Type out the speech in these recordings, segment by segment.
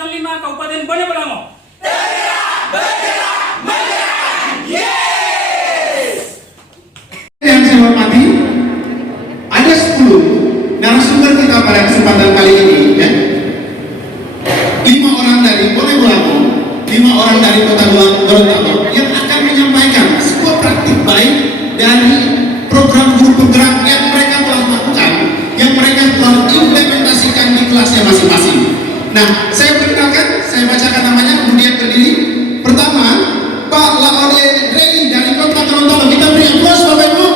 Kecamatan 5, Kabupaten Bone Bolango. Yang saya hormati, ada 10 narasumber kita pada kesempatan kali ini, ya. 5 orang dari Bone Bolango, 5 orang dari Kota Gorontalo yang akan menyampaikan sebuah praktik baik dari program guru penggerak yang mereka telah lakukan, yang mereka telah implementasikan di kelasnya masing-masing. Nah, saya perkenalkan, saya bacakan namanya, kemudian berdiri. Pertama, Pak Laode Reni dari Kota Gorontalo. Kita beri aplaus, Bapak Ibu.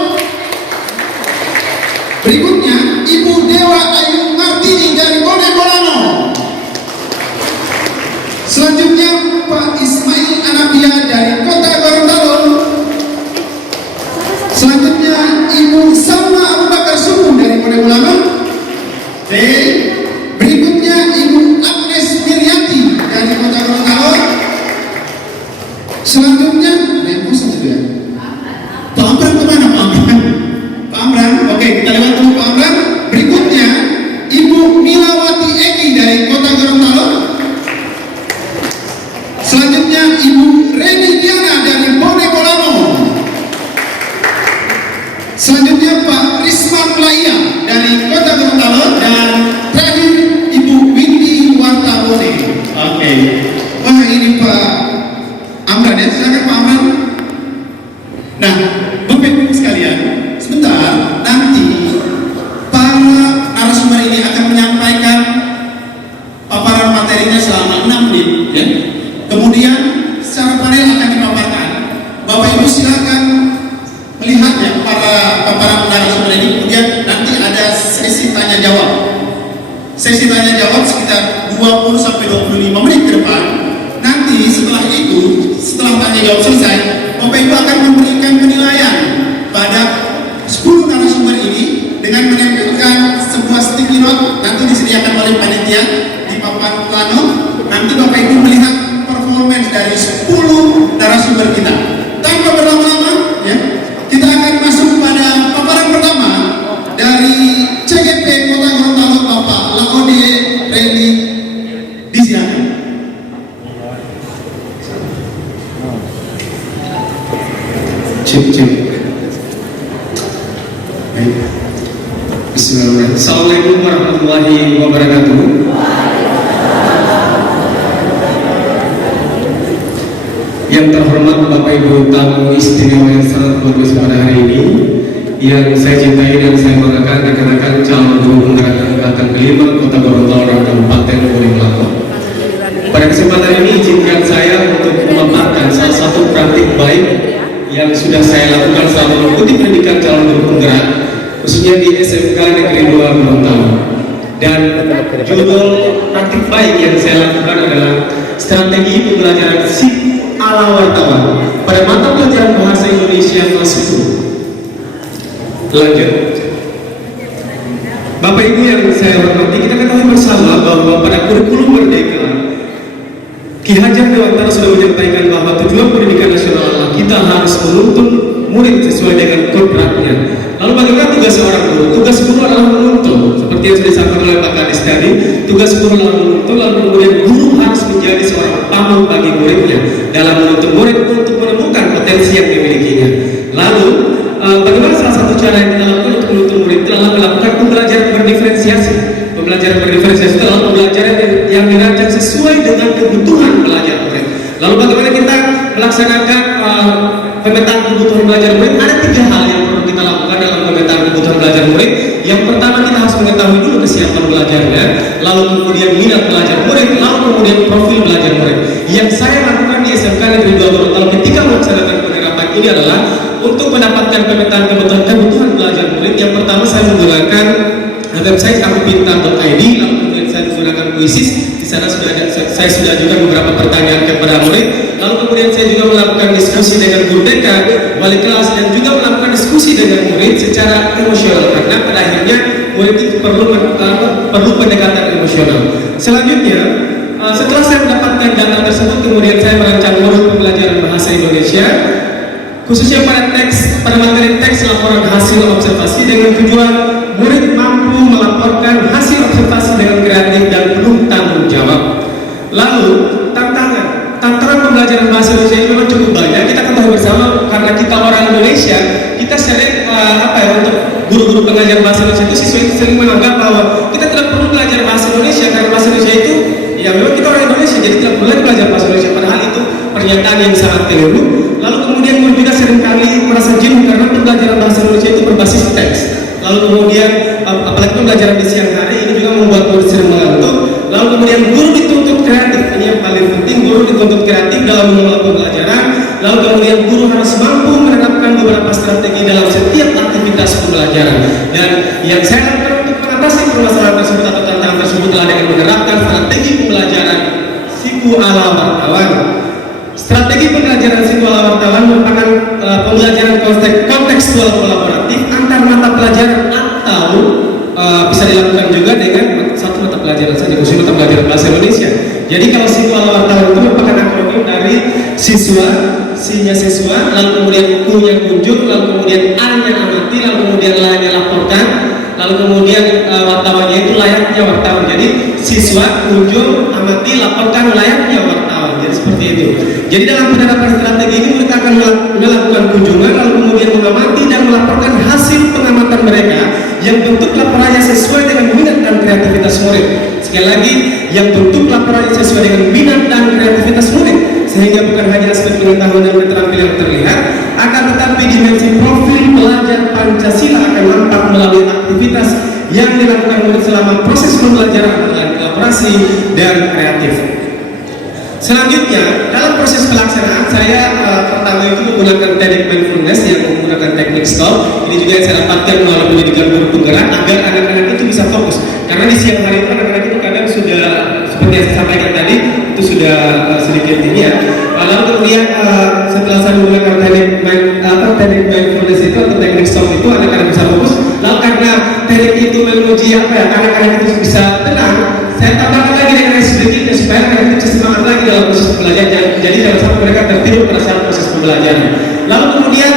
Berikutnya, Ibu Dewa Ayu Martini dari Bone Bolango. Selanjutnya, Pak Ismail Anabia dari Kota Gorontalo. Selanjutnya, Ibu Salma Abu Bakar Suku dari Bone Bolango. Berikutnya, Ibu Agnes Miriati dari Kota Gorontalo. Selanjutnya, Pak Amran kemana Pak Amran? Pak Amran, oke, kita lewat dulu Pak Amran. Berikutnya, Ibu Milawati Eki dari Kota Gorontalo. Selanjutnya, Ibu Reni Diana dari Bone Bolango. Selanjutnya, Pak Risman Laia dari Kota Gorontalo. Dan terakhir, Ibu Windy Wartabone. Oke. Wah, ini Pak Amran ya, silakan Pak Amran. Nah, Bapak Ibu sekalian, sebentar nanti para narasumber ini akan menyampaikan paparan materinya selama 6 menit, ya. Kemudian secara panel akan dipaparkan. Bapak Ibu silakan melihat ya para paparan narasumber ini. Kemudian nanti ada sesi tanya jawab. Sesi tanya jawab sekitar 20 sampai 25 menit ke depan. Nanti setelah itu, setelah tanya jawab selesai, Bapak Ibu akan memberikan penilaian pada 10 narasumber ini dengan menempelkan sebuah sticky note nanti disediakan oleh panitia di papan plano. Nanti Bapak Ibu melihat performance dari 10 narasumber kita. Tanpa berlama-lama, ya, kita akan masuk pada paparan pertama dari CGP Kota Gorontalo, Bapak Laode Reni. Disilakan. Cip. Bismillahirrahmanirrahim. Assalamualaikum warahmatullahi wabarakatuh. Yang terhormat Bapak Ibu tamu istimewa yang sangat luar biasa pada hari ini, yang saya cintai dan saya banggakan rekan-rekan calon guru penggerak angkatan kelima Kota Gorontalo dan Kabupaten Bone Bolango. Pada kesempatan ini izinkan saya untuk memaparkan salah satu praktik baik yang sudah saya lakukan selama mengikuti pendidikan calon guru penggerak, khususnya di SMK Negeri 2 Gorontalo. Dan judul praktik baik yang saya lakukan adalah strategi pembelajaran SIP ala wartawan pada mata pelajaran bahasa Indonesia kelas 10. Lanjut. Bapak Ibu yang saya hormati, kita ketahui bersama bahwa pada kurikulum Merdeka Ki Hajar Dewantara sudah menyampaikan bahwa tujuan pendidikan nasional adalah kita harus menuntun murid sesuai dengan kodratnya. Lalu bagaimana tugas seorang guru? Tugas guru adalah menuntun, seperti yang sudah disampaikan oleh Pak Kadis tadi. Tugas guru adalah menuntun, lalu kemudian guru harus menjadi seorang paman bagi muridnya dalam menuntun murid untuk menemukan potensi yang dimilikinya. Lalu bagaimana salah satu cara yang kita lakukan untuk menuntun murid adalah melakukan pembelajaran berdiferensiasi. Pembelajaran berdiferensiasi itu adalah pembelajaran yang dirancang sesuai dengan kebutuhan pelajar murid. Lalu bagaimana kita melaksanakan pemetaan kebutuhan belajar murid? Ada 3 hal yang perlu kita lakukan dalam pemetaan kebutuhan belajar murid. Yang pertama, kita harus mengetahui dulu kesiapan belajarnya, lalu kemudian minat belajar murid, lalu kemudian profil belajar murid. Yang saya lakukan di SMK Negeri 2 Gorontalo ketika melaksanakan penerapan ini adalah untuk mendapatkan pemetaan kebutuhan belajar murid. Yang pertama, saya menggunakan website akupintar.id, lalu kemudian saya menggunakan Quizzes. Di sana saya sudah ajukan beberapa pertanyaan kepada murid. Lalu kemudian saya juga melakukan diskusi dengan guru BK, wali kelas, dan juga melakukan diskusi dengan murid secara emosional, karena pada akhirnya murid itu perlu pendekatan emosional. Selanjutnya, setelah saya mendapatkan data tersebut, kemudian saya merancang modul pembelajaran bahasa Indonesia, khususnya pada materi teks laporan hasil observasi dengan tujuan murid mampu melaporkan hasil observasi dengan kreatif dan penuh tanggung jawab. guru-guru pengajar bahasa Indonesia itu, siswa itu sering menganggap bahwa kita tidak perlu belajar bahasa Indonesia karena bahasa Indonesia itu ya memang kita orang Indonesia jadi tidak boleh belajar bahasa Indonesia, padahal itu pernyataan yang sangat keliru. Lalu kemudian guru juga seringkali merasa jenuh karena pembelajaran bahasa Indonesia itu berbasis teks. Lalu kemudian apalagi pembelajaran di siang hari ini juga membuat guru sering mengantuk. Lalu kemudian guru dituntut kreatif, ini yang paling penting, guru dituntut kreatif dalam mengelola pembelajaran. Lalu kemudian guru harus mampu menerapkan beberapa strategi dalam setiap aktivitas pembelajaran. Dan yang saya lakukan untuk mengatasi permasalahan tersebut atau tantangan tersebut adalah dengan menerapkan strategi pembelajaran siku ala wartawan. Strategi pembelajaran siku ala wartawan merupakan pembelajaran kontekstual kolaboratif antar mata pelajaran atau bisa dilakukan juga dengan satu mata pelajaran saja, khusus mata pelajaran bahasa Indonesia. Jadi kalau siku ala wartawan itu merupakan akronim dari siswa, C-nya siswa, lalu kemudian Q-nya kunjung, lalu kemudian A-nya amati, lalu kemudian L-nya laporkan, lalu kemudian wartawannya itu layaknya wartawan. Jadi siswa, kunjung, amati, laporkan, layaknya wartawan. Jadi seperti itu. Jadi dalam penerapan strategi ini mereka akan melakukan kunjungan, lalu kemudian mengamati dan melaporkan hasil pengamatan mereka yang bentuk laporannya sesuai dengan minat dan kreativitas murid. Sekali lagi, yang bentuk laporannya sesuai dengan minat dan kreativitas murid, sehingga bukan hanya aspek pengetahuan dan keterampilan yang terlihat, akan tetapi dimensi profil pelajar Pancasila akan nampak melalui aktivitas yang dilakukan murid selama proses pembelajaran dengan kolaborasi dan kreatif. Selanjutnya, dalam proses pelaksanaan saya pertama itu menggunakan teknik mindfulness yang menggunakan teknik stop. Ini juga yang saya dapatkan melalui pendidikan guru penggerak agar anak-anak itu bisa fokus. Karena di siang hari itu anak-anak itu kadang sudah seperti yang saya sampaikan tadi itu sudah sedikit ini ya. Lalu kemudian setelah saya menggunakan teknik mindfulness itu atau teknik stop itu anak-anak bisa fokus. Lalu karena teknik itu menguji anak-anak itu bisa tenang, saya tambahkan lagi dengan sedikit supaya anak-anak itu semangat lagi dalam proses pembelajaran. Jadi jangan sampai mereka tertidur pada saat proses pembelajaran. Lalu kemudian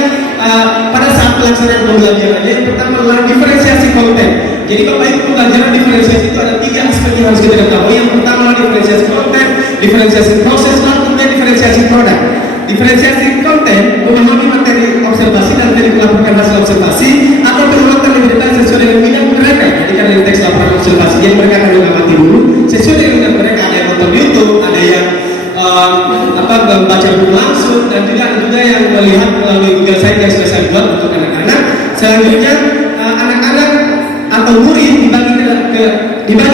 pada saat pelaksanaan pembelajaran yang pertama adalah diferensiasi konten. Jadi Bapak Ibu, pembelajaran diferensiasi itu ada 3 aspek yang harus kita ketahui. Yang pertama adalah diferensiasi konten, diferensiasi proses, lalu kemudian diferensiasi produk. Diferensiasi konten memahami materi observasi dan teknik melakukan hasil observasi atau penguatan diberikan sesuai dengan minat mereka. Jadi kan dari teks laporan observasi, jadi mereka akan mengamati dulu sesuai dengan minat mereka. Ada yang nonton YouTube, ada yang membaca buku langsung, dan juga yang melihat melalui Google Sites yang sudah saya buat untuk anak-anak. Selanjutnya anak-anak atau murid dibagi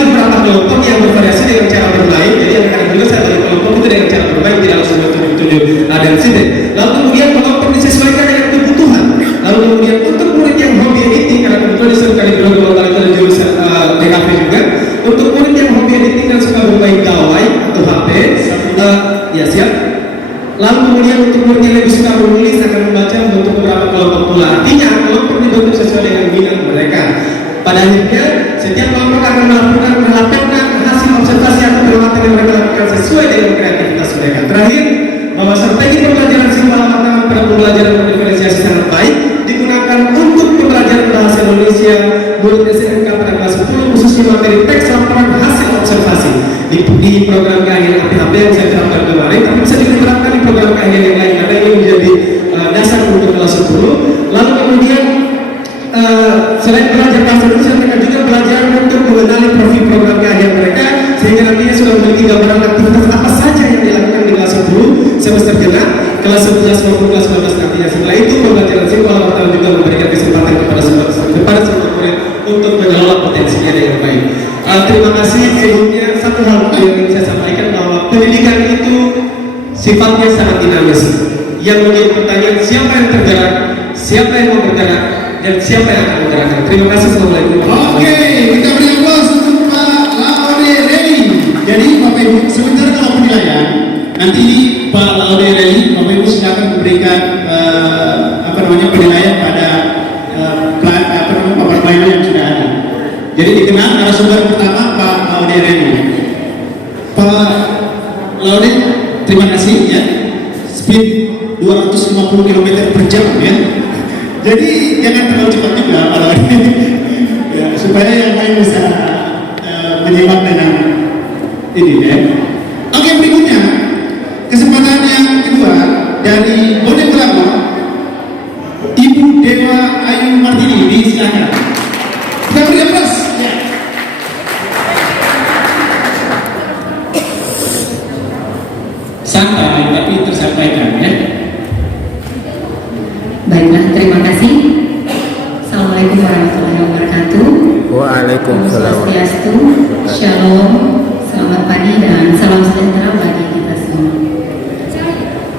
beberapa kelompok yang bervariasi dengan cara bermain. Jadi anak-anak juga saya bagi kelompok itu dengan cara bermain, tidak langsung tunjuk-tunjuk dan sidik. Lalu kemudian kelompok disesuaikan dengan kebutuhan. Lalu kemudian untuk murid yang hobi editing, karena kebetulan disuruh kali dulu kalau itu ada jurusan DKV juga. Untuk murid yang hobi editing dan suka bermain gawai atau HP, ya siap. Lalu kemudian untuk murid yang lebih suka menulis akan membaca untuk beberapa kelompok pula. Artinya kelompok dibentuk sesuai dengan minat mereka. Pada akhirnya setiap kelompok akan melaporkan hasil observasi atau pengamatan yang mereka lakukan sesuai dengan kreativitas mereka. Terakhir, bahwa strategi pembelajaran simbol wartawan pada pembelajaran diferensiasi sangat baik digunakan untuk pembelajaran bahasa Indonesia murid SMK pada kelas 10 khususnya materi teks laporan hasil observasi di program keahlian APHP yang saya terapkan kemarin, tapi bisa diterapkan di program keahlian yang lain karena ini menjadi dasar untuk kelas 10. Lalu kemudian selain belajar bahasa Indonesia, mereka juga belajar untuk mengenali profil program keahlian mereka sehingga nantinya sudah memiliki gambaran aktivitas apa saja yang dilakukan di kelas 10 semester genap, kelas 11 maupun kelas 12 nantinya. Setelah itu pembelajaran simbol wartawan juga memberikan kesempatan kepada semua murid untuk mengelola potensinya dengan baik. Terima kasih. Sebelumnya satu hal yang ingin saya sampaikan bahwa pendidikan itu sifatnya sangat dinamis. Yang menjadi pertanyaan siapa yang tergerak, siapa yang mau bergerak, dan siapa yang akan bergerakkan. Terima kasih. Assalamualaikum. Oke, kita beri aplaus untuk Pak Laude Reni. Jadi Bapak Ibu, sebentar kalau penilaian, nanti Pak Laude Reni, Bapak Ibu sudah akan memberikan penilaian pada papan pelayanan yang sudah ada. Jadi dikenal narasumber pertama Pak Laude Reni. Pak Laude, terima kasih ya. Speed 250 km per jam ya. Jadi jangan terlalu cepat juga Pak Laude ya, supaya yang lain bisa menyimak dengan ini ya. Oke, berikutnya kesempatan yang kedua dari Bonek Bravo, Ibu Dewa Ayu Martini, disilakan. Waalaikumsalam. Swastiastu, Shalom, selamat pagi dan salam sejahtera bagi kita semua.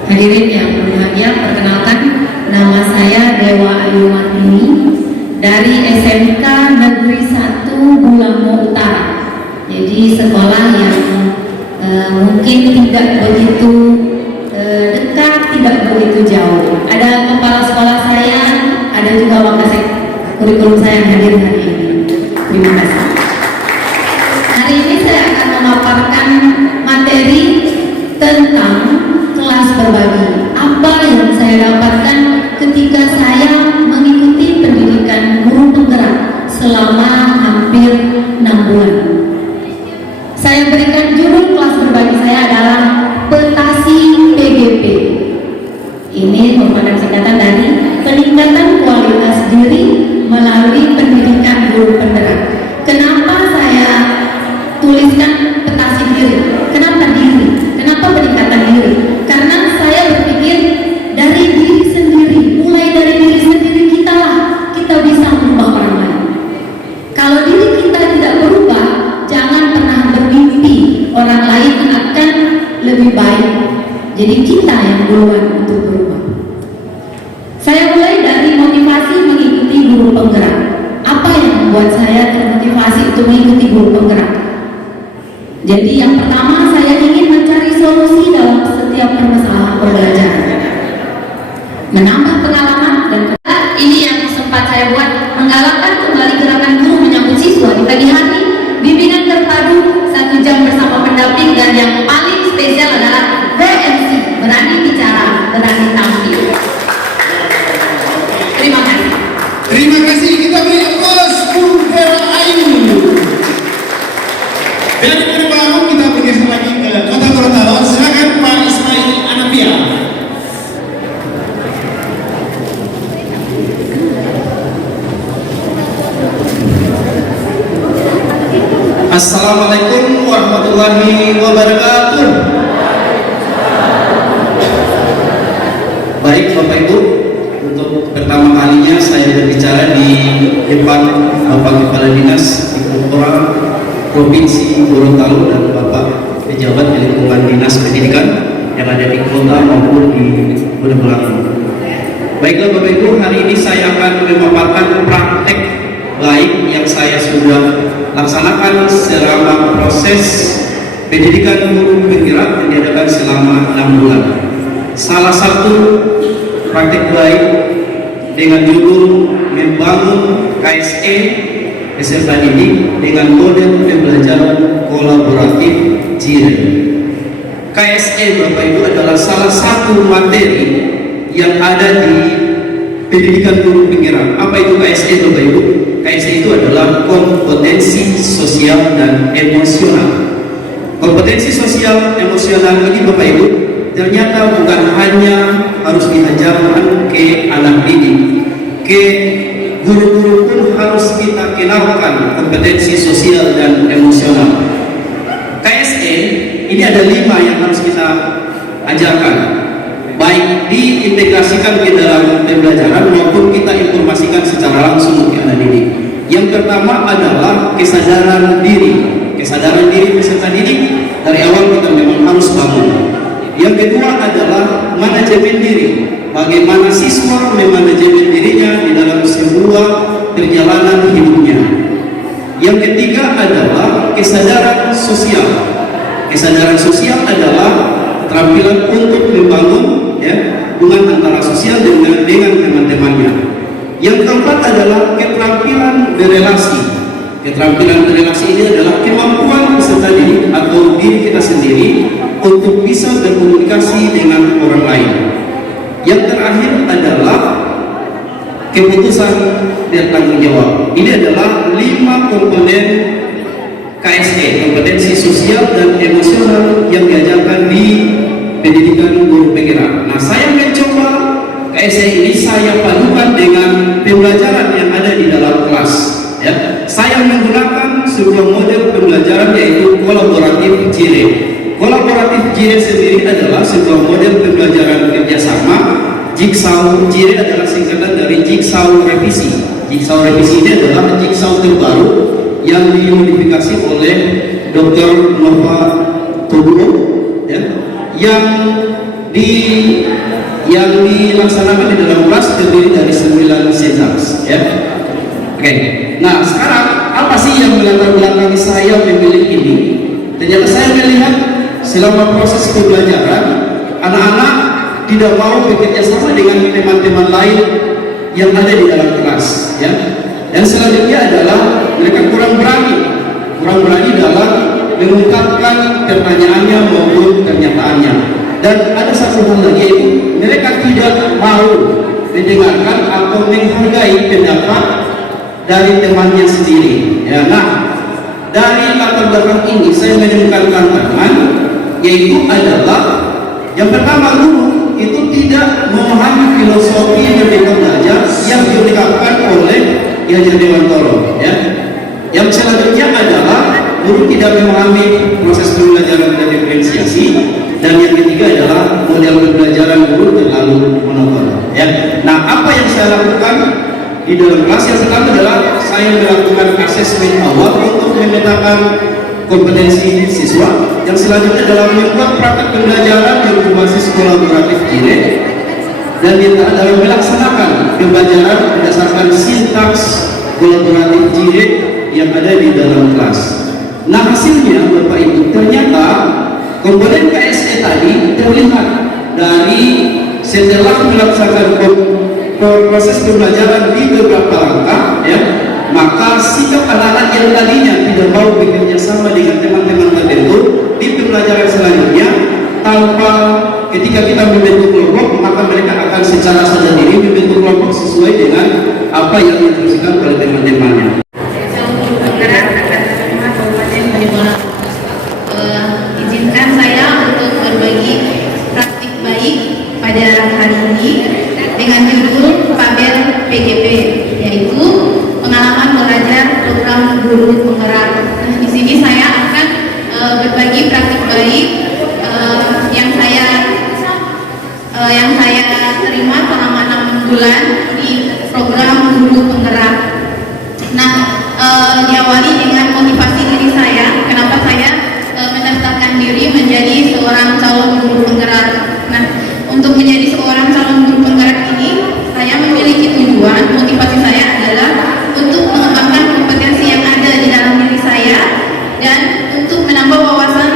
Hadirin yang berbahagia, perkenalkan nama saya Dewa Ayu Martini dari SMK Negeri 1 Bulamo Utara. Jadi sekolah yang mungkin tidak begitu dekat, tidak begitu jauh. Ada kepala sekolah saya, ada juga wakasek kurikulum saya yang hadir hari ini. Terima kasih. Hari ini saya akan memaparkan materi tentang kelas berbagi. Apa yang saya dapatkan ketika saya mengikuti pendidikan guru penggerak selama hampir 6 bulan. Saya berikan judul kelas berbagi saya adalah Petasi PGP. Ini merupakan singkatan dari peningkatan kualitas diri melalui pendidikan guru penggerak. Kenapa saya tuliskan petasi diri? Kenapa diri? Kenapa peningkatan diri? Karena saya berpikir dari diri sendiri, mulai dari diri sendiri kita bisa merubah orang lain. Kalau diri kita tidak berubah, jangan pernah bermimpi orang lain akan lebih baik. Jadi kita yang duluan untuk berubah. Saya mulai dari motivasi mengikuti guru penggerak. Apa yang membuat saya termotivasi untuk mengikuti guru penggerak? Jadi yang pertama, saya ingin mencari solusi dalam setiap permasalahan pembelajaran, menambah pengalaman, dan ini yang sempat saya buat, menggalakkan kembali gerakan guru menyambut siswa di pagi hari, bimbingan terpadu 1 jam bersama pendamping, dan yang paling spesial adalah BMC, berani bicara, berani tampil. Terima kasih. Terima kasih, kita beri aplaus untuk Dewa Ayu. Dari Bulamo kita bergeser lagi ke Kota Gorontalo. Silakan Pak Ismail Anapia. Assalamualaikum warahmatullahi wabarakatuh. Baik Bapak Ibu, untuk pertama kalinya saya berbicara di depan Bapak Kepala Dinas di Provinsi Gorontalo dan Bapak pejabat di lingkungan Dinas Pendidikan yang ada di kota maupun di Bulamo. Baiklah Bapak Ibu, hari ini saya akan memaparkan praktek baik yang saya sudah laksanakan selama proses pendidikan guru penggerak yang diadakan selama 6 bulan. Salah satu praktek baik dengan judul membangun KSE SMK ini dengan model pembelajaran kolaboratif JIRE. KSE Bapak Ibu adalah salah satu materi yang ada di pendidikan guru penggerak. Apa itu KSE Bapak Ibu? KSE itu adalah kompetensi sosial dan emosional. Kompetensi sosial emosional ini Bapak Ibu ternyata bukan hanya harus diajarkan ke anak didik, ke guru-guru pun harus kita kenalkan kompetensi sosial dan emosional. KSE ini ada 5 yang harus kita ajarkan, baik diintegrasikan ke dalam pembelajaran maupun kita informasikan secara langsung ke anak didik. Yang pertama adalah kesadaran diri. Kesadaran diri peserta didik dari awal kita memang harus bangun. Yang kedua adalah manajemen diri. Bagaimana siswa memanajemen dirinya di dalam sebuah perjalanan hidupnya. Yang ketiga adalah kesadaran sosial. Kesadaran sosial adalah keterampilan untuk membangun hubungan antara sosial dengan teman-temannya. Yang keempat adalah keterampilan berelasi. Keterampilan berelasi ini adalah kemampuan peserta didik atau diri kita sendiri untuk bisa berkomunikasi dengan orang lain. Yang terakhir adalah keputusan bertanggung jawab. Ini adalah 5 komponen KSE, kompetensi sosial dan emosional yang diajarkan di pendidikan guru penggerak. Nah, saya mencoba KSE ini saya padukan dengan pembelajaran yang ada di dalam kelas. Saya menggunakan sebuah model pembelajaran yaitu kolaboratif JIRE. Kolaboratif JIRE sendiri adalah sebuah model pembelajaran kerjasama. Jigsaw JIRE adalah singkatan dari Jigsaw Revisi. Jigsaw Revisi ini adalah jigsaw terbaru yang dimodifikasi oleh Dr. Nova Toguro, ya, yang dilaksanakan di dalam kelas terdiri dari 9 sentence, ya. Oke. Nah, sekarang apa sih yang melatar belakangi saya memilih ini? Ternyata saya melihat selama proses pembelajaran anak-anak tidak mau bekerja sama dengan teman-teman lain yang ada di dalam kelas, ya. Dan selanjutnya adalah mereka kurang berani dalam mengungkapkan pertanyaannya maupun pernyataannya. Dan ada satu hal lagi, yaitu mereka tidak mau mendengarkan atau menghargai pendapat dari temannya sendiri. Ya, nah, dari latar belakang ini saya menemukan tantangan, yaitu adalah yang pertama, guru itu tidak memahami filosofi Merdeka Belajar yang diungkapkan oleh Ki Hajar Dewantoro, ya. Yang selanjutnya adalah guru tidak memahami proses pembelajaran dan diferensiasi, dan yang ketiga adalah model pembelajaran guru terlalu monoton, ya. Nah, apa yang saya lakukan di dalam kelas? Yang pertama adalah saya melakukan asesmen awal untuk memetakan kompetensi siswa. Yang selanjutnya adalah membuat praktek pembelajaran yang berbasis kolaboratif JIRE, dan kita dalam melaksanakan pembelajaran berdasarkan sintaks kolaboratif JIRE yang ada di dalam kelas. Nah, hasilnya Bapak Ibu, ternyata komponen KSE tadi terlihat dari setelah melaksanakan proses pembelajaran di beberapa langkah, ya, maka sikap anak-anak yang tadinya tidak mau bekerja sama dengan teman-teman tertentu di pembelajaran selanjutnya, tanpa ketika kita membentuk kelompok, maka mereka akan secara sadar diri membentuk kelompok sesuai dengan apa yang diinstruksikan oleh teman-temannya. Izinkan saya untuk berbagi praktik baik pada hari ini dengan judul Pabel PGP, yaitu pengalaman belajar program guru penggerak. Nah, di sini saya akan berbagi praktik baik yang saya terima selama 6 bulan di program guru penggerak. Nah, diawali dengan motivasi diri saya, kenapa saya mendaftarkan diri menjadi seorang calon guru penggerak. Nah, untuk menjadi seorang calon guru penggerak ini, saya memiliki tujuan. Motivasi saya adalah untuk mengembangkan kompetensi yang ada di dalam diri saya dan untuk menambah wawasan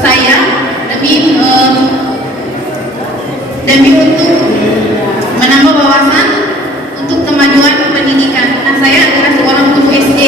saya demi untuk menambah wawasan untuk kemajuan pendidikan. Nah, saya adalah seorang guru SD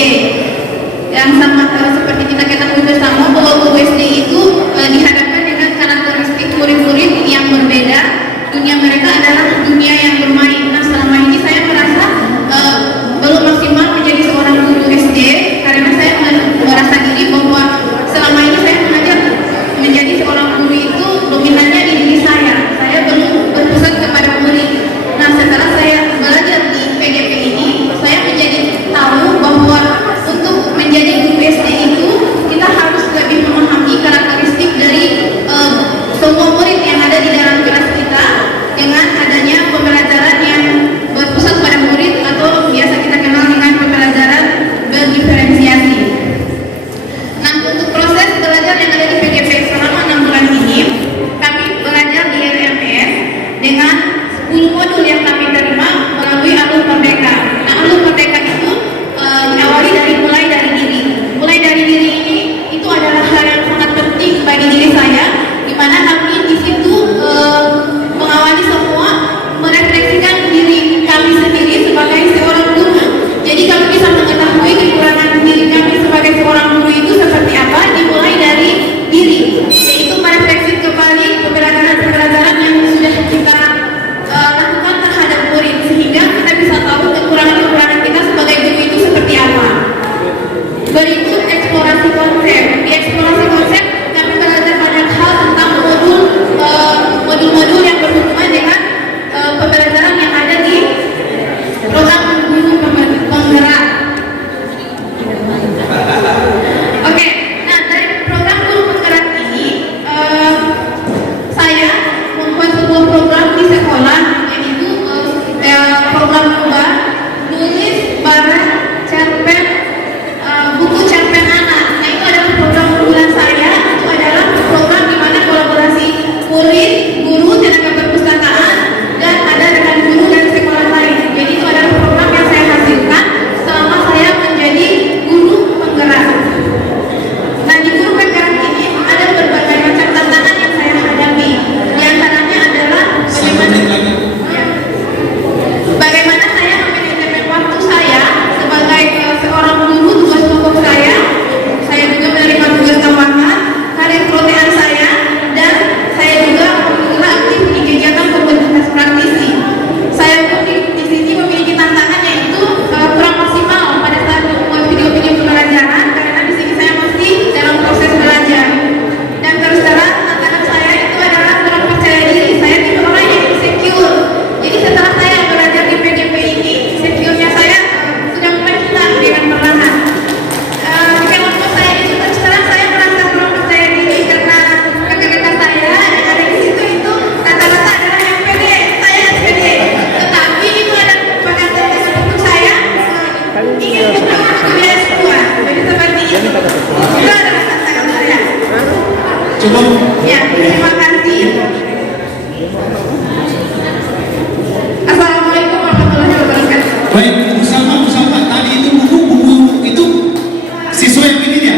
Cukup. Ya, terima kasih. Assalamualaikum warahmatullahi wabarakatuh. Baik, Bu Salma, tadi itu buku itu siswa yang ini ya?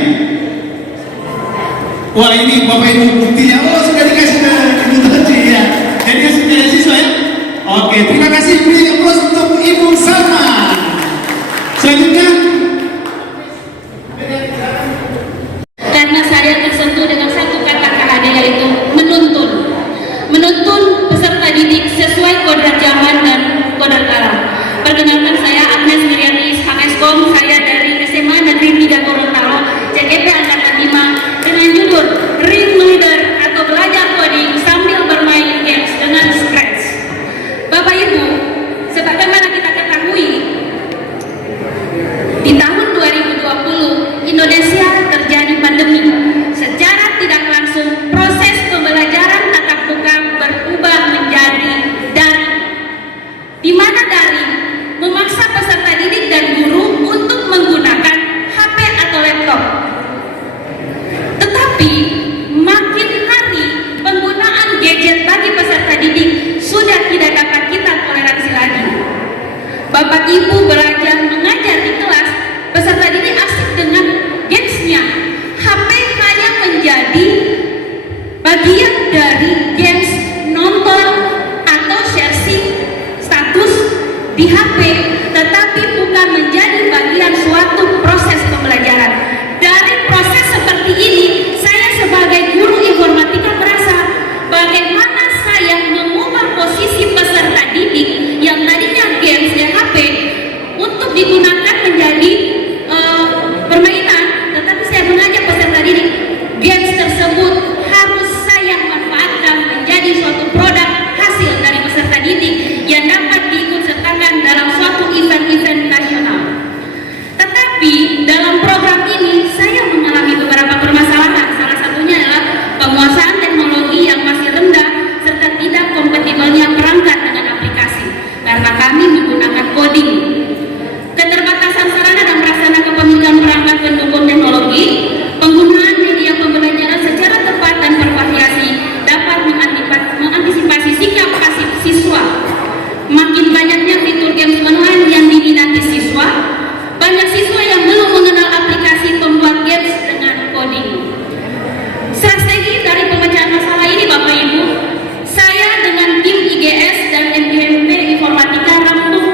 Wah, ini Bapak Ibu buktinya. Oh, sudah dikasih ke Ibu Teci ya. Jadi kasih siswa ya? Oke, terima kasih. Beri aplaus untuk Ibu Salma. Selanjutnya, Karena saya tersentuh dengan satu kata ada, yaitu menuntun peserta didik sesuai kodrat zaman dan kodrat alam. Perkenalkan, saya Agnes Mirianis HSKOM, saya dari SMA Negeri 3 Gorontalo, CGP Angkatan 5, dengan judul Ring Leader atau belajar coding sambil bermain games dengan Scratch. Bapak Ibu, sebagaimana kita ketahui, di tahun 2020 Indonesia terjadi pandemi. Secara tidak langsung proses pembelajaran tatap muka berubah menjadi daring, di mana daring memaksa peserta didik dan guru untuk menggunakan HP atau laptop. Tetapi makin hari penggunaan gadget bagi peserta didik sudah tidak dapat kita toleransi lagi. Bapak Ibu belajar mengajar di kelas, peserta didik asik dengan gamesnya. HP hanya menjadi bagian dari games, nonton atau sharing status di HP, tetapi bukan menjadi bagian suatu proses pembelajaran. Dari proses seperti ini, saya sebagai guru informatika merasa bagaimana saya mengubah posisi peserta didik yang tadinya games dan HP untuk digunakan menjadi permainan, tetapi saya mengajak peserta didik games tersebut harus saya manfaatkan menjadi suatu produk hasil dari peserta didik yang dapat diikutsertakan dalam suatu event-event nasional. Tetapi dalam program ini saya mengalami beberapa permasalahan. Salah satunya adalah penguasaan teknologi yang masih rendah serta tidak kompatibelnya perangkat dengan aplikasi karena kami menggunakan coding. Keterbatasan sarana dan prasarana kepemilikan perangkat pendukung teknologi, penggunaan media pembelajaran secara tepat dan bervariasi dapat mengantisipasi sikap pasif siswa. Makin banyaknya fitur games online yang diminati siswa, banyak siswa yang belum mengenal aplikasi pembuat games dengan coding. Strategi dari pemecahan masalah ini, Bapak Ibu, saya dengan tim IGS dan MGMP Informatika rangkum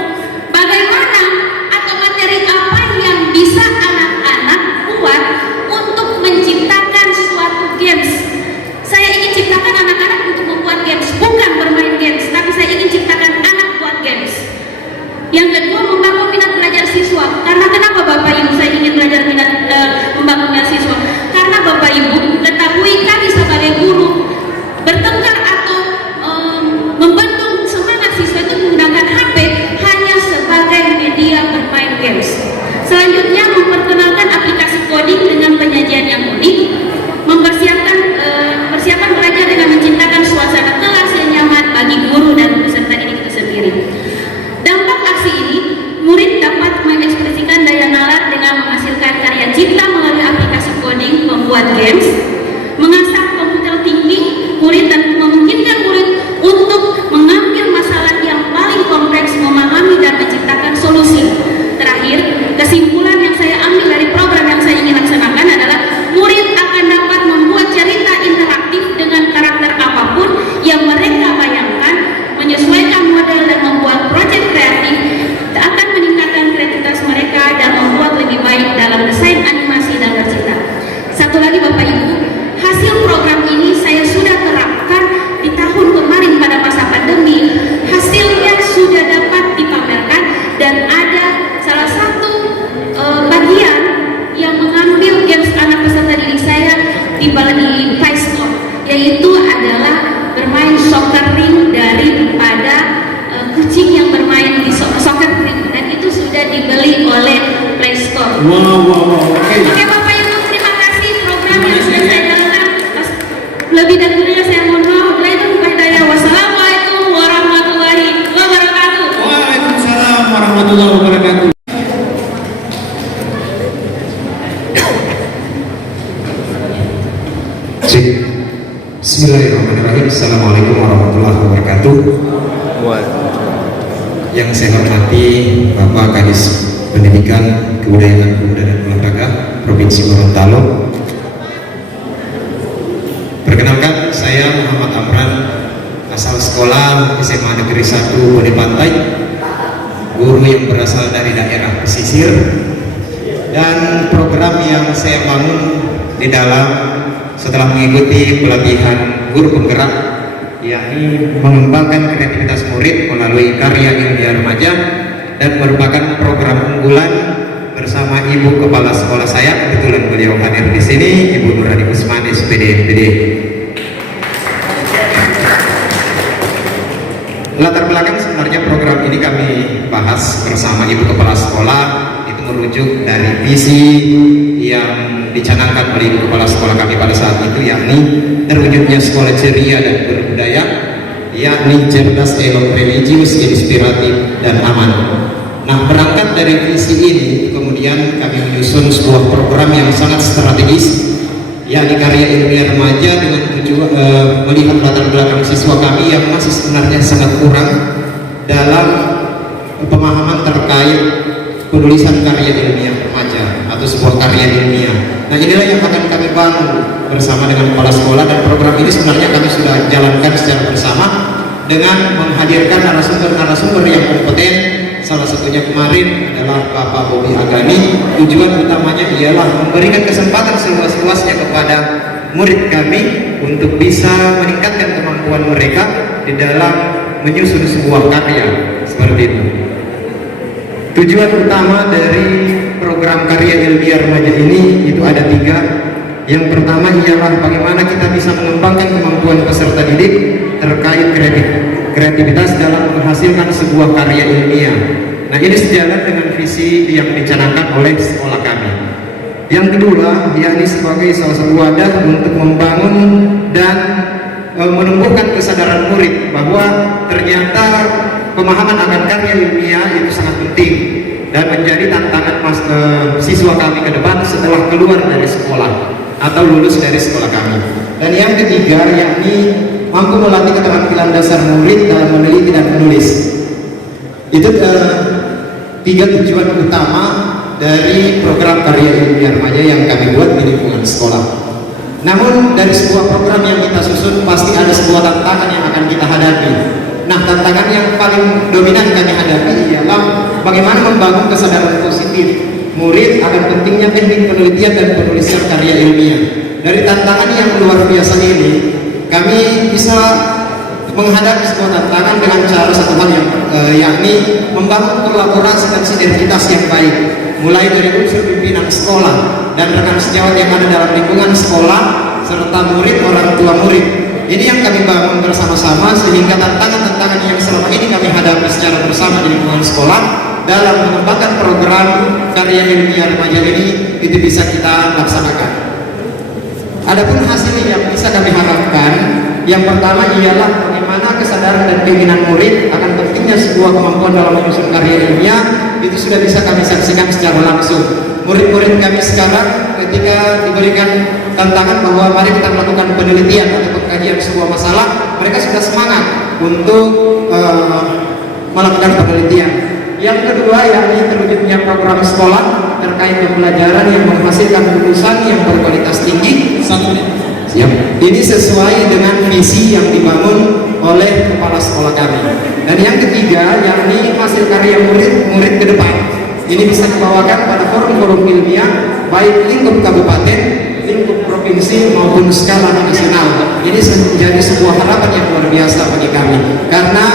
bagaimana atau materi apa yang bisa anak-anak buat untuk menciptakan suatu games. Saya ingin ciptakan anak-anak untuk membuat games, bukan bermain games, tapi saya ingin ciptakan anak buat games. Yang kedua, membangun minat belajar siswa. Karena kenapa Bapak Ibu saya ingin belajar membangun minat siswa? Karena Bapak Ibu ketahui kami sebagai guru bertengkar atau membendung semangat siswa itu menggunakan HP hanya sebagai media bermain games. Selanjutnya, memperkenalkan aplikasi coding dengan penyajian yang unik, persiapan belajar dengan menciptakan suasana kelas yang nyaman bagi guru dan peserta didik itu sendiri. Dampak aksi ini, murid dapat mengekspresikan daya nalar dengan menghasilkan karya cipta melalui aplikasi coding membuat games, mengasah computer thinking murid dan memungkinkan murid untuk mengambil masalah yang paling kompleks, memahami dan menciptakan solusi. Terakhir, kesimpulan yang saya ambil dari program yang saya ingin laksanakan adalah murid akan dapat membuat cerita interaktif dengan karakter apapun yang mereka bayangkan, menyesuaikan model dan membuat proyek kreatif akan meningkatkan kreativitas mereka dan membuat lebih baik dalam desain animasi dan bercerita. Satu lagi Bapak Ibu, hasil program ini saya sudah terapkan di tahun kemarin pada masa pandemi. Hasilnya sudah dapat dipamerkan dan ada salah satu bagian yang mengambil games anak peserta didik saya di Play Store, yaitu adalah bermain soccer ring daripada kucing yang bermain di soccer ring, dan itu sudah dibeli oleh Play Store. wow. Oke Bapak Ibu, terima kasih program yang sudah saya jalankan. Lebih dahulunya saya mohon maaf. Wassalamualaikum warahmatullahi wabarakatuh. Waalaikumsalam warahmatullahi wabarakatuh. Bismillahirrahmanirrahim. Assalamualaikum warahmatullahi wabarakatuh. Yang saya hormati Bapak Kadis Pendidikan, Kebudayaan, Pemuda dan Olahraga Provinsi Gorontalo. Perkenalkan, saya Muhammad Amran, asal sekolah SMA Negeri 1 Bone Pantai, guru yang berasal dari daerah pesisir, dan program yang saya bangun di dalam setelah mengikuti pelatihan guru penggerak, yakni mengembangkan kreativitas murid melalui karya ilmiah remaja, dan merupakan program unggulan bersama Ibu Kepala Sekolah saya, kebetulan beliau hadir di sini, Ibu Nurani Usman, SPD NPD. Latar belakang sebenarnya program ini kami bahas bersama Ibu Kepala Sekolah, itu merujuk dari visi yang dicanangkan oleh Ibu Kepala Sekolah kami pada saat itu, yakni terwujudnya sekolah ceria dan berbudaya, yakni cerdas, elok, religius, inspiratif, dan aman. Nah, berangkat dari visi ini, kemudian kami menyusun sebuah program yang sangat strategis, yakni karya ilmiah remaja, dengan tujuan melihat latar belakang siswa kami yang masih sebenarnya sangat kurang dalam pemahaman terkait penulisan karya ilmiah remaja atau sebuah karya ilmiah. Nah, inilah yang akan kami bangun bersama dengan kepala sekolah, dan program ini sebenarnya kami sudah jalankan secara bersama dengan menghadirkan narasumber-narasumber yang kompeten. Salah satunya kemarin adalah Bapak Bobi Agani. Tujuan utamanya ialah memberikan kesempatan seluas-luasnya kepada murid kami untuk bisa meningkatkan kemampuan mereka di dalam menyusun sebuah karya seperti itu. Tujuan utama dari program karya ilmiah remaja ini itu ada 3. Yang pertama ialah bagaimana kita bisa mengembangkan kemampuan peserta didik terkait kreativitas dalam menghasilkan sebuah karya ilmiah. Nah, ini sejalan dengan visi yang dicanangkan oleh sekolah kami. Yang kedua, yakni sebagai salah satu wadah untuk membangun dan menumbuhkan kesadaran murid bahwa ternyata pemahaman akan karya ilmiah itu sangat penting dan menjadi tantangan siswa kami ke depan setelah keluar dari sekolah atau lulus dari sekolah kami. Dan yang ketiga, yakni mampu melatih keterampilan dasar murid dalam meneliti dan menulis. Itu 3 tujuan utama dari program karya ilmiah remaja yang kami buat di lingkungan sekolah. Namun dari sebuah program yang kita susun pasti ada sebuah tantangan yang akan kita hadapi. Nah, tantangan yang paling dominan kami hadapi ialah bagaimana membangun kesadaran positif murid akan pentingnya teknik penelitian dan penulisan karya ilmiah. Dari tantangan yang luar biasa ini, kami bisa menghadapi sebuah tantangan dengan cara satu hal yang yakni membangun kolaborasi dan sinergitas yang baik, mulai dari unsur pimpinan sekolah dan rekan sejawat yang ada dalam lingkungan sekolah serta murid, orang tua murid. Ini yang kami bangun bersama-sama sehingga tantangan-tantangan yang selama ini kami hadapi secara bersama di lingkungan sekolah dalam mengembangkan program karya ilmiah remaja ini itu bisa kita laksanakan. Adapun hasil yang bisa kami harapkan, yang pertama ialah bagaimana kesadaran dan keinginan murid akan pentingnya sebuah kemampuan dalam menyusun karya ilmiah itu sudah bisa kami saksikan secara langsung. Murid-murid kami sekarang ketika diberikan tantangan bahwa mari kita melakukan penelitian atau pengkajian sebuah masalah, mereka sudah semangat untuk melakukan penelitian. Yang kedua, yakni terwujudnya program sekolah terkait pembelajaran yang menghasilkan lulusan yang berkualitas tinggi. Ini sesuai dengan visi yang dibangun oleh kepala sekolah kami. Dan yang ketiga, yakni hasil karya murid ke depan ini bisa dibawakan pada forum-forum ilmiah baik lingkup kabupaten, lingkup provinsi maupun skala nasional. Ini menjadi sebuah harapan yang luar biasa bagi kami, karena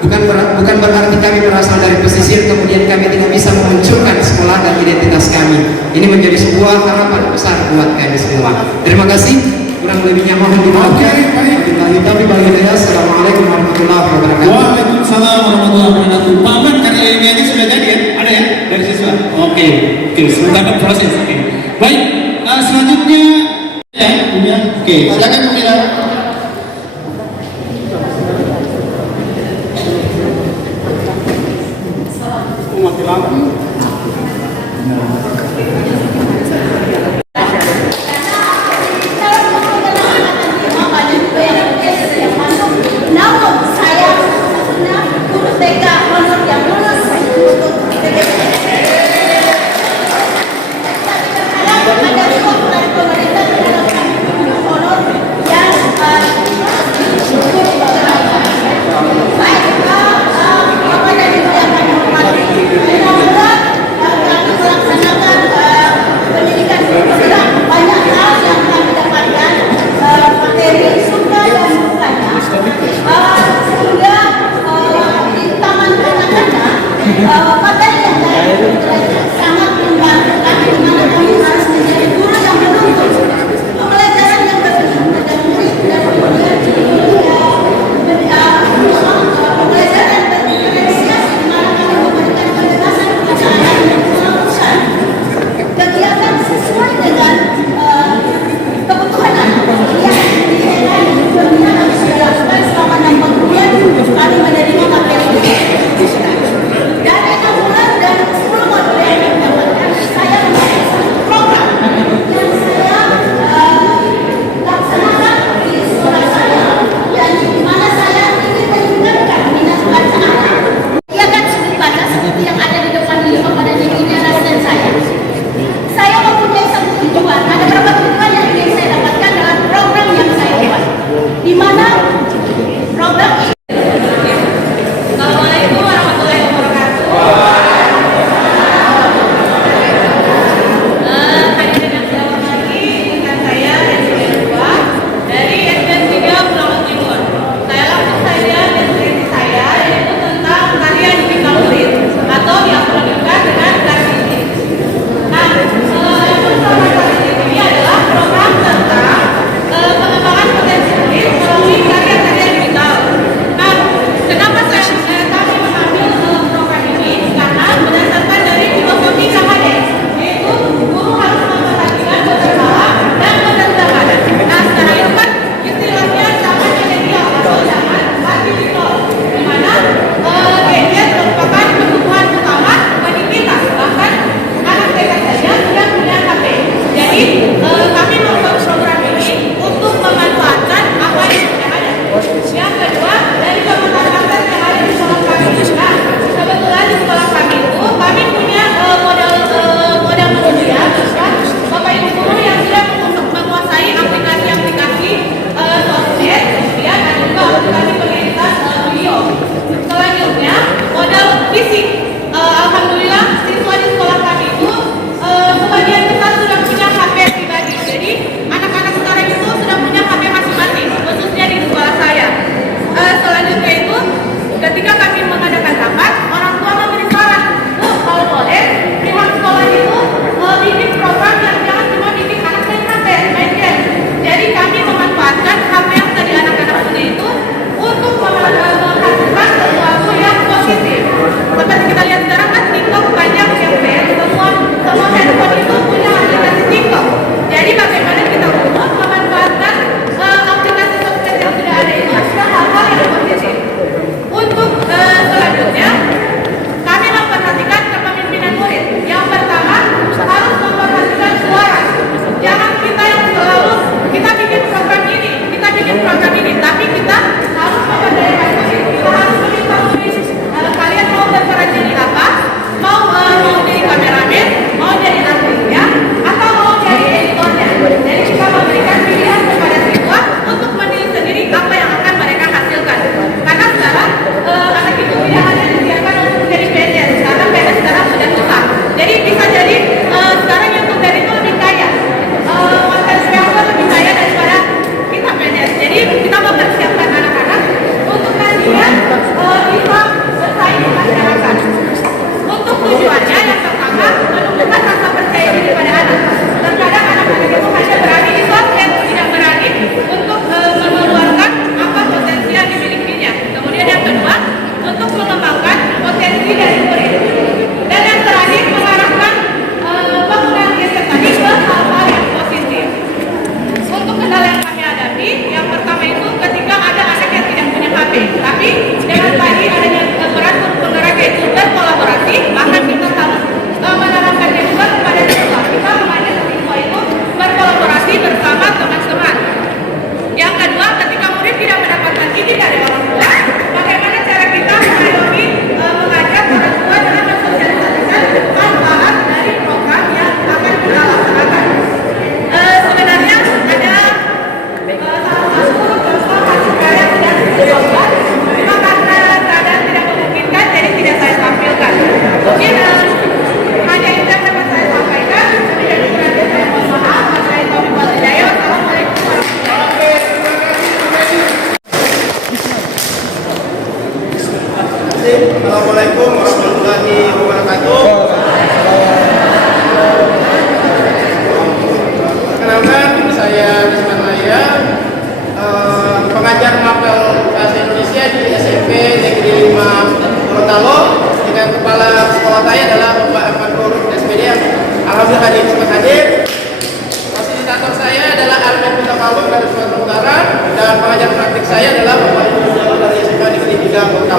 bukan berarti kami berasal dari pesisir kemudian kami tidak bisa memunculkan sekolah dan identitas kami. Ini menjadi sebuah harapan besar buat kami semua. Terima kasih. Kurang lebihnya mohon dimaafkan. Assalamualaikum warahmatullahi wabarakatuh. Waalaikumsalam warahmatullahi wabarakatuh. Paman karya ilmiahnya sudah jadi ya? Ada ya dari siswa? Oke, sebentar proses. Oke. Baik, selanjutnya ya, oke. Silakan Bumila. Mati lampu. Alhamdulillah hadir, cepat hadir. Fasilitator saya adalah Alvin Putakalung dari Sumatera Utara dan pengajar praktik saya adalah Bapak Ibu Jawa dari SMA Negeri 3 Kota.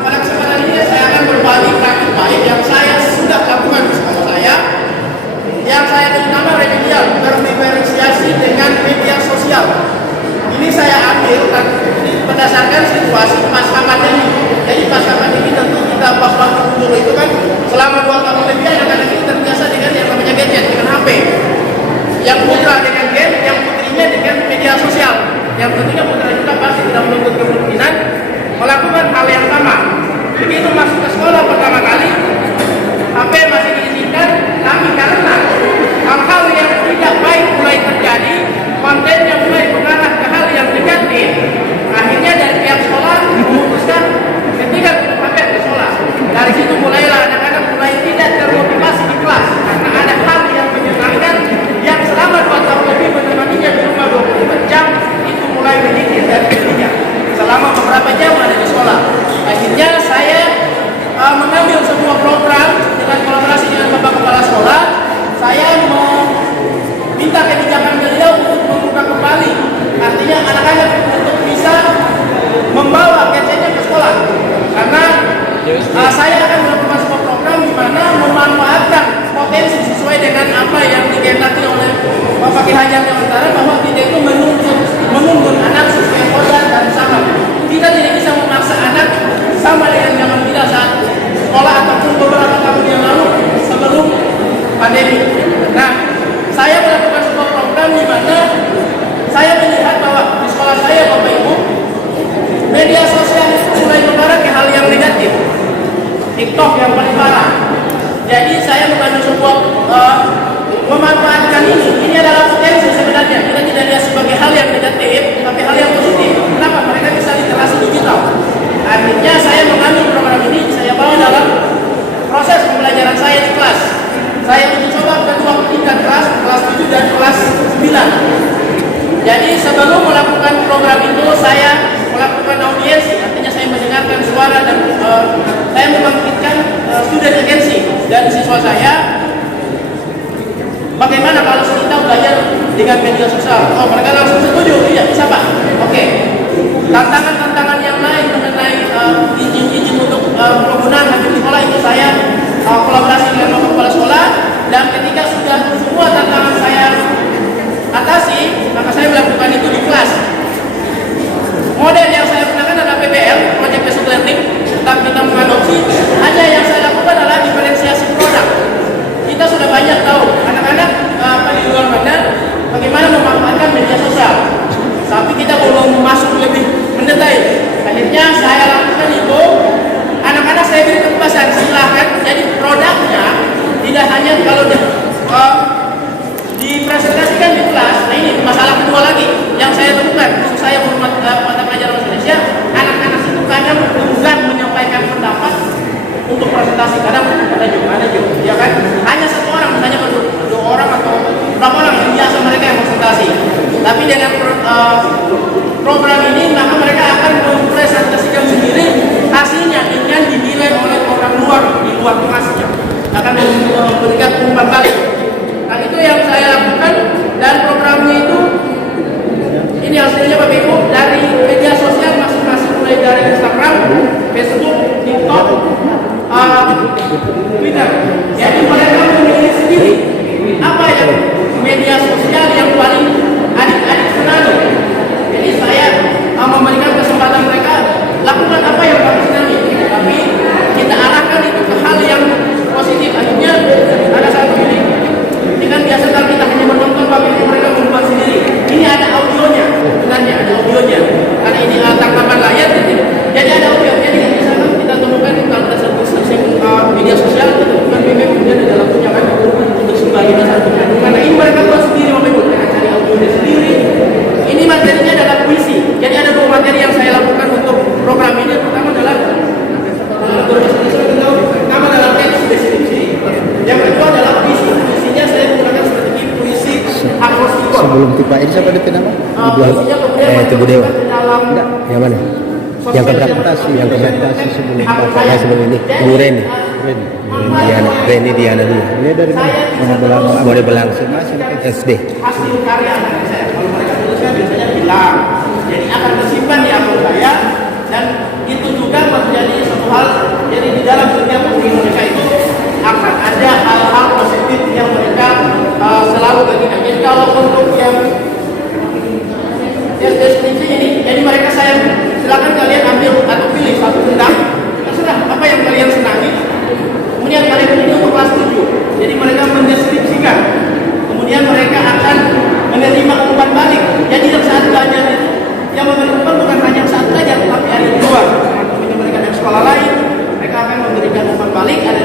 Pada kesempatan ini saya akan berbagi praktik baik yang saya sudah lakukan di sekolah saya, yang saya beri nama remedial berdiferensiasi dengan media sosial. Ini saya ambil berdasarkan situasi pasca pandemi. Jadi pasca pandemi tentu kita pas waktu dulu itu kan selama 2 tahun lebih anak-anak ini terbiasa dengan yang namanya gadget, dengan HP. Yang putra dengan game, yang putrinya dengan media sosial. Yang tentunya putra juga pasti tidak menuntut kemungkinan melakukan hal yang sama. Begitu masuk ke sekolah pertama kali, HP masih diizinkan, tapi karena hal-hal yang tidak baik mulai terjadi, konten yang mulai mengarah ke hal yang negatif, akhirnya dari pihak sekolah memutuskan ketika HP ke sekolah. Dari situ mulailah anak-anak mulai tidak termotivasi di kelas karena ada hal yang menyenangkan yang selama 2 tahun lebih menemaninya di rumah 24 jam itu mulai meningkat dari dirinya selama beberapa jam ada di sekolah. Akhirnya saya mengambil sebuah program dengan kolaborasi dengan Bapak Kepala Sekolah. Saya meminta kebijakan beliau untuk membuka kembali, artinya anak-anak untuk bisa membawa gadgetnya ke sekolah, karena saya akan melakukan sebuah program di mana memanfaatkan potensi sesuai dengan apa yang dikehendaki oleh Bapak Ki Hajar Jawa Utara, bahwa kita itu menuntun anak sesuai kodrat dan sama. Kita tidak bisa memaksa anak sama dengan zaman kita saat sekolah ataupun beberapa tahun yang lalu sebelum pandemi. Nah, saya melakukan sebuah program di mana saya melihat bahwa di sekolah saya, Bapak Ibu, media sosial itu mulai mengarah ke hal yang negatif. TikTok yang paling parah. Jadi saya mengambil sebuah memanfaatkan ini adalah potensi sebenarnya. Kita tidak lihat sebagai hal yang negatif, tapi hal yang positif. Kenapa? Mereka bisa literasi digital. Akhirnya saya mengambil program ini, saya bawa dalam proses pembelajaran saya di kelas. Saya mencoba kedua tingkat kelas 7 dan kelas 9. Jadi sebelum melakukan program itu saya melakukan audiensi, artinya saya mendengarkan suara dan saya membangkitkan student agency dari siswa saya. Bagaimana kalau kita belajar dengan media sosial? Oh, mereka langsung setuju, iya bisa Pak. Oke. Tantangan-tantangan yang lain mengenai izin-izin untuk penggunaan HP di sekolah itu saya kolaborasi dengan Bapak Kepala Sekolah, dan ketika sudah semua tantangan saya atasi, maka saya melakukan itu di kelas. Model yang saya gunakan adalah PBL, Project Based Learning. Tetap kita mengadopsi, hanya yang saya lakukan adalah diferensiasi produk. Kita sudah banyak tahu anak-anak di luar mana bagaimana memanfaatkan media sosial, tapi kita belum masuk lebih mendetail. Akhirnya saya lakukan itu, anak-anak saya beri kebebasan, silahkan. Jadi produknya tidak hanya kalau dipresentasikan di kelas. Nah, ini masalah kedua lagi yang saya temukan. Untuk saya mata pelajaran bahasa Indonesia, anak-anak itu kadang enggan menyampaikan pendapat untuk presentasi. Kadang ada juga, ya kan? Hanya satu orang, misalnya dua orang atau berapa orang yang biasa mereka yang presentasi. Tapi dengan program ini, maka mereka akan mempresentasikan sendiri hasilnya dengan dinilai oleh orang luar di luar kelasnya, akan memberikan umpan balik. Nah, itu yang saya lakukan, dan programnya itu ini hasilnya Bapak Ibu dari media sosial masing-masing, mulai dari Instagram, Facebook, TikTok, Twitter. Jadi mereka memilih sendiri apa yang media sosial yang paling adik-adik senangi. Jadi saya memberikan kesempatan mereka lakukan apa yang kamu senangi, tapi kita arahkan itu ke hal yang positif. Akhirnya ada satu ini kan biasa kalau kita hanya menonton, tapi mereka membuat sendiri. Ini ada audionya, sebenarnya ada audionya, karena ini tangkapan layar. Jadi ada audio. Jadi misalkan kita temukan kalau ada satu media sosial, kita temukan meme, kemudian ada lagunya kan untuk sebagian satu. Karena ini mereka buat sendiri, Bapak Ibu, mereka cari audionya sendiri. Ini materinya adalah puisi. Jadi ada 2 materi yang saya lakukan untuk program ini. Yang pertama adalah pertama adalah teks deskripsi. Yang kedua adalah puisi. Puisinya saya menggunakan strategi puisi akrostigon. Sebelum tipe ini siapa DP nama? Teguh Dewa. Enggak, yang mana? Yang keberapa sih? Yang keberapa sih sebelum ini? Sebelum ini, Buren. Reni Diana dulu. Dia dari mana? Boleh berlangsung SD. Hasil karya anak saya, kalau mereka tuliskan biasanya bilang, jadi akan tersimpan di akun saya, dan itu juga menjadi suatu hal. Jadi di dalam setiap buku mereka itu akan ada hal-hal positif yang mereka selalu bagikan. Jadi kalau untuk yang deskripsi ini, jadi mereka saya silakan kalian ambil atau pilih satu tentang terserah apa yang kalian senangi. Kemudian kalian ini untuk kelas 7. Jadi mereka mendeskripsikan. Kemudian mereka akan menerima umpan balik. Jadi saat belajar itu yang memberi umpan bukan hanya saat belajar, tapi ada dua. Kemudian mereka dari sekolah lain, mereka akan memberikan umpan balik. Ada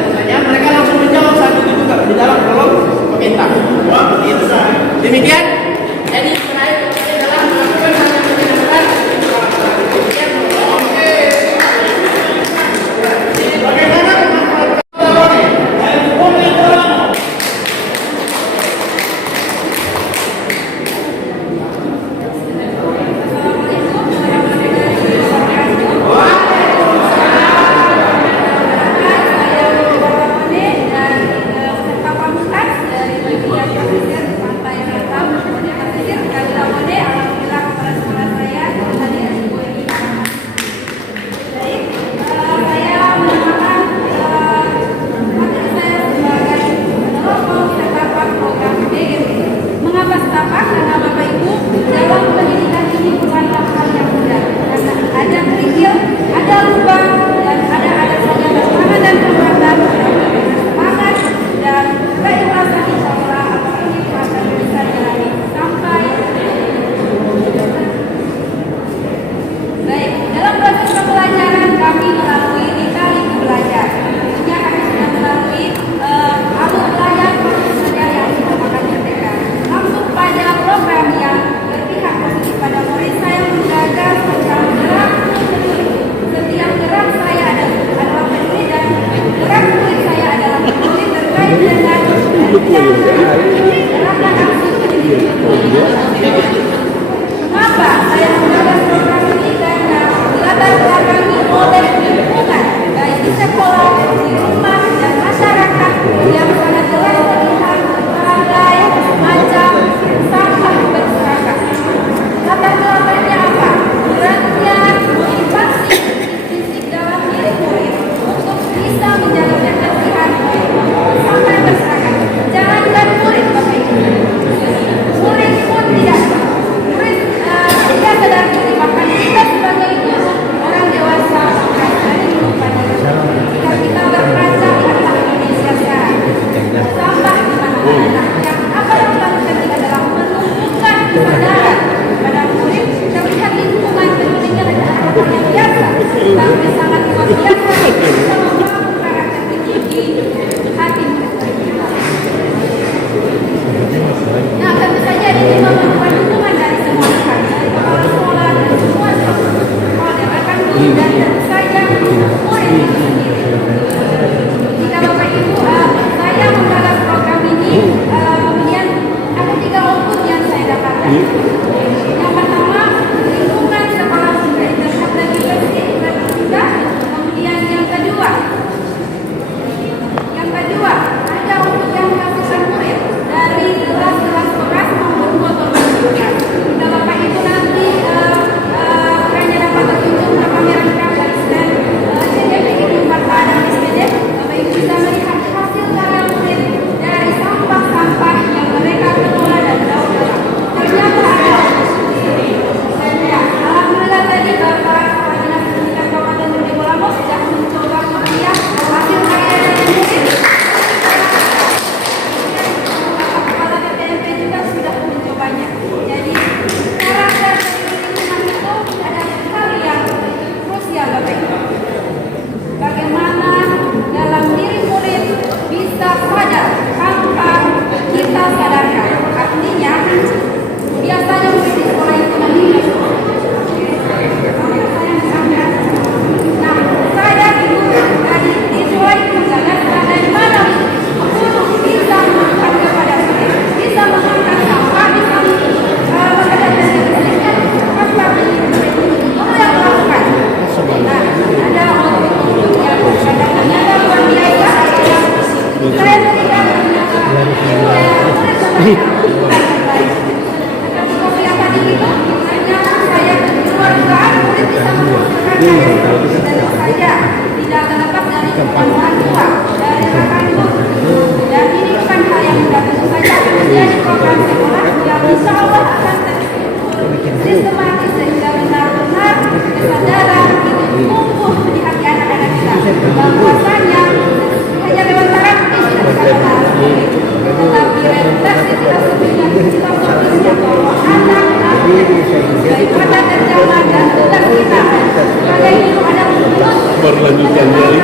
tidak terlepas dari orang tua, dari rekan guru. Dan ini bukan hal yang mudah, tentu saja akan menjadi program sekolah yang insya Allah akan sistematis sehingga benar-benar kesadaran itu tumbuh di hati anak-anak kita. Bahwasanya hanya lewat cara mungkin tidak bisa berhasil, tetapi realitasnya kita sebenarnya kita fokusnya bahwa anak-anak daripada terjemaah dan tugas kita pada hidup ada berlanjutkan dari